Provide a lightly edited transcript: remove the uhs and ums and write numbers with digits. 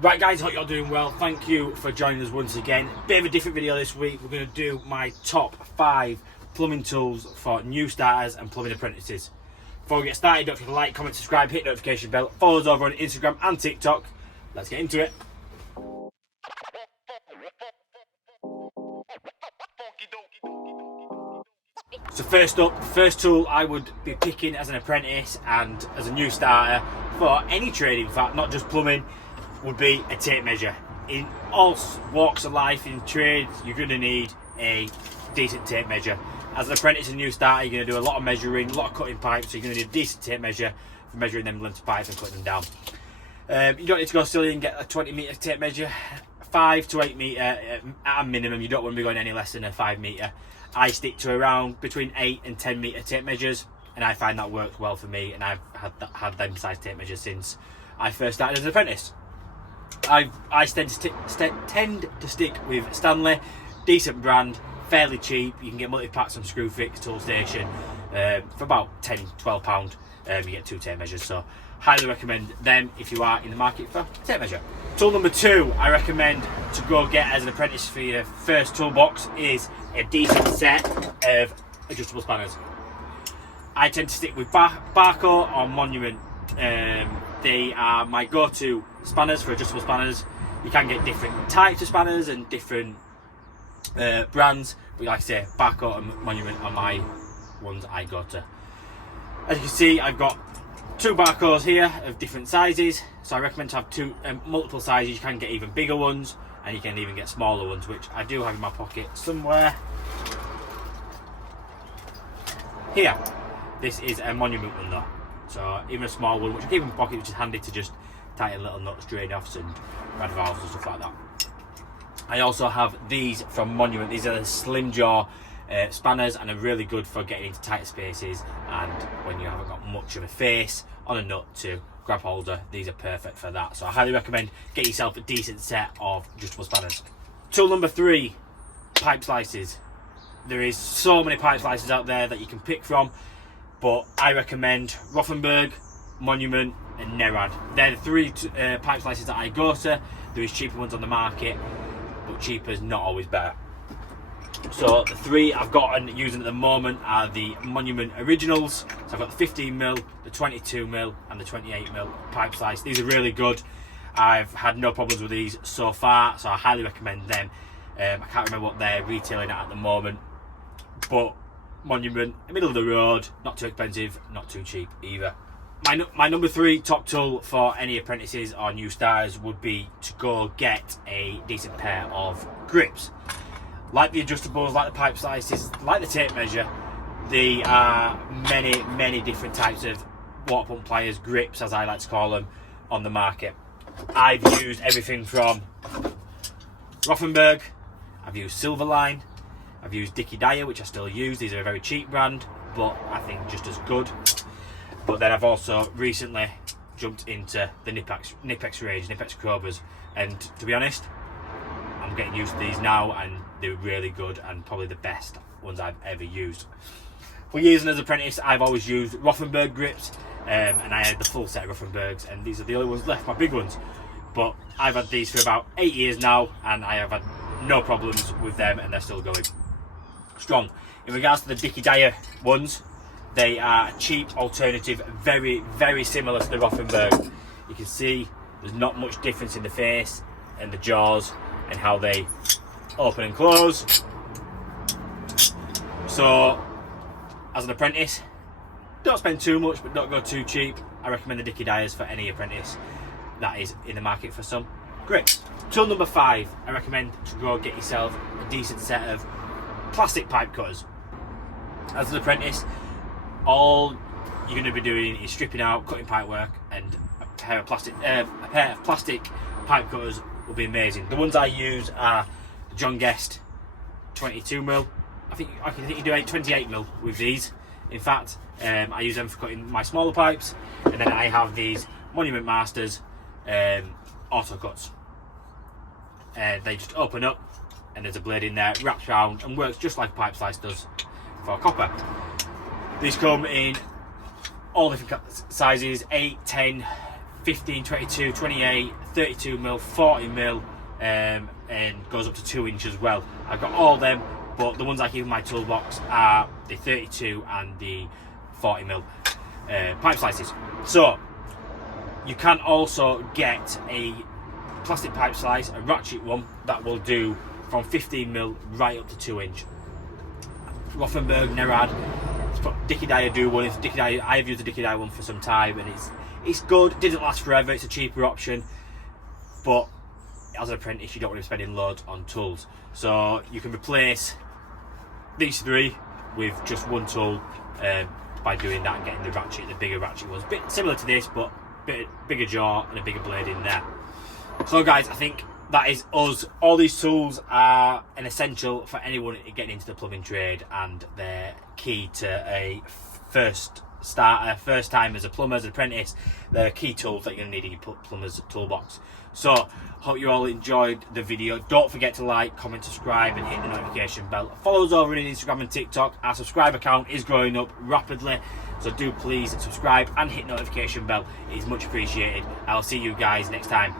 Right guys, hope you're doing well. Thank you for joining us once again. Bit of a different video this week. We're going to do my top 5 plumbing tools for new starters and plumbing apprentices. Before we get started, don't forget to like, comment, subscribe, hit the notification bell, follow us over on Instagram and TikTok. Let's get into it. So first up, first tool I would be picking as an apprentice and as a new starter for any trade, in fact, not just plumbing, would be a tape measure. In all walks of life, in trade, you're going to need a decent tape measure. As an apprentice and new starter, you're going to do a lot of measuring, a lot of cutting pipes, so you're going to need a decent tape measure for measuring them lengths of pipes and cutting them down. You don't need to go silly and get a 20 metre tape measure. 5 to 8 metre at a minimum. You don't want to be going any less than a 5 metre. I stick to around between 8 and 10 metre tape measures, and I find that works well for me, and I've had them size tape measures since I first started as an apprentice. I tend to stick with Stanley, decent brand, fairly cheap. You can get multi-packs from Screwfix, Tool Station for about £10–12. You get 2 tape measures, so highly recommend them if you are in the market for a tape measure. Tool number 2 I recommend to go get as an apprentice for your first toolbox is a decent set of adjustable spanners. I tend to stick with Barco or Monument. They are my go-to spanners for adjustable spanners. You can get different types of spanners and different brands, but like I say, Barco and Monument are my ones I go to. As you can see, I've got 2 Barcos here of different sizes, so I recommend to have multiple sizes. You can get even bigger ones, and you can even get smaller ones, which I do have in my pocket somewhere. Here, this is a Monument one though, so even a small one, which I keep in my pocket, which is handy to just tighten little nuts, drain offs and rad valves and stuff like that. I also have these from Monument. These are the slim jaw spanners, and are really good for getting into tight spaces, and when you haven't got much of a face on a nut to grab holder, these are perfect for that. So I highly recommend get yourself a decent set of adjustable spanners. Tool number 3, pipe slices. There is so many pipe slices out there that you can pick from, but I recommend Rothenberg, Monument and Nerad. They're the 3 pipe slices that I go to. There is cheaper ones on the market, but cheaper is not always better. So the 3 I've got and using at the moment are the Monument Originals. So I've got the 15mm, the 22mm and the 28mm pipe slice. These are really good. I've had no problems with these so far, so I highly recommend them. I can't remember what they're retailing at the moment, but Monument, middle of the road, not too expensive, not too cheap either. My number 3 top tool for any apprentices or new starters would be to go get a decent pair of grips. Like the adjustables, like the pipe slices, like the tape measure, there are many different types of water pump pliers, grips as I like to call them, on the market. I've used everything from Rothenberg, I've used Silverline, I've used Dicky Dyer, which I still use. These are a very cheap brand, but I think just as good. But then I've also recently jumped into the Nipex range, Nipex Cobras, and to be honest, I'm getting used to these now, and they're really good and probably the best ones I've ever used. For years and as an apprentice, I've always used Rothenberg grips, and I had the full set of Rothenbergs, and these are the only ones left, my big ones. But I've had these for about 8 years now, and I have had no problems with them, and they're still going strong. In regards to the Dicky Dyer ones, they are a cheap alternative, very similar to the Rothenberg. You can see there's not much difference in the face and the jaws and how they open and close. So as an apprentice, don't spend too much but don't go too cheap. I recommend the Dicky Dyers for any apprentice that is in the market for some grips. Tool number 5, I recommend to go get yourself a decent set of plastic pipe cutters. As an apprentice, all you're going to be doing is stripping out, cutting pipe work, and a pair of plastic pipe cutters will be amazing. The ones I use are John Guest 22mm. I think you can do 28mm with these. In fact, I use them for cutting my smaller pipes, and then I have these Monument Masters auto cuts. They just open up, and there's a blade in there, wraps around, and works just like a pipe slice does for copper. These come in all different sizes, 8, 10, 15, 22, 28, 32 mil, 40 mil, and goes up to 2 inch as well. I've got all them, but the ones I keep in my toolbox are the 32 and the 40 mil pipe slices. So you can also get a plastic pipe slice, a ratchet one that will do from 15 mil right up to 2 inch. Rothenberg, Nerad, Dicky Dyer do one. It's Dicky Dyer. I've used the Dicky Dyer one for some time, and it's good. It didn't last forever. It's a cheaper option, but as an apprentice, you don't want to be spending loads on tools. So you can replace these 3 with just one tool by doing that and getting the ratchet, the bigger ratchet ones. Bit similar to this, but bigger jaw and a bigger blade in there. So guys, I think that is us. All these tools are an essential for anyone getting into the plumbing trade, and they're key to a first time as a plumber, as an apprentice. They're key tools that you're going to need in your plumber's toolbox. So hope you all enjoyed the video. Don't forget to like, comment, subscribe, and hit the notification bell. Follow us over on Instagram and TikTok. Our subscriber count is growing up rapidly, so do please subscribe and hit notification bell. It is much appreciated. I'll see you guys next time.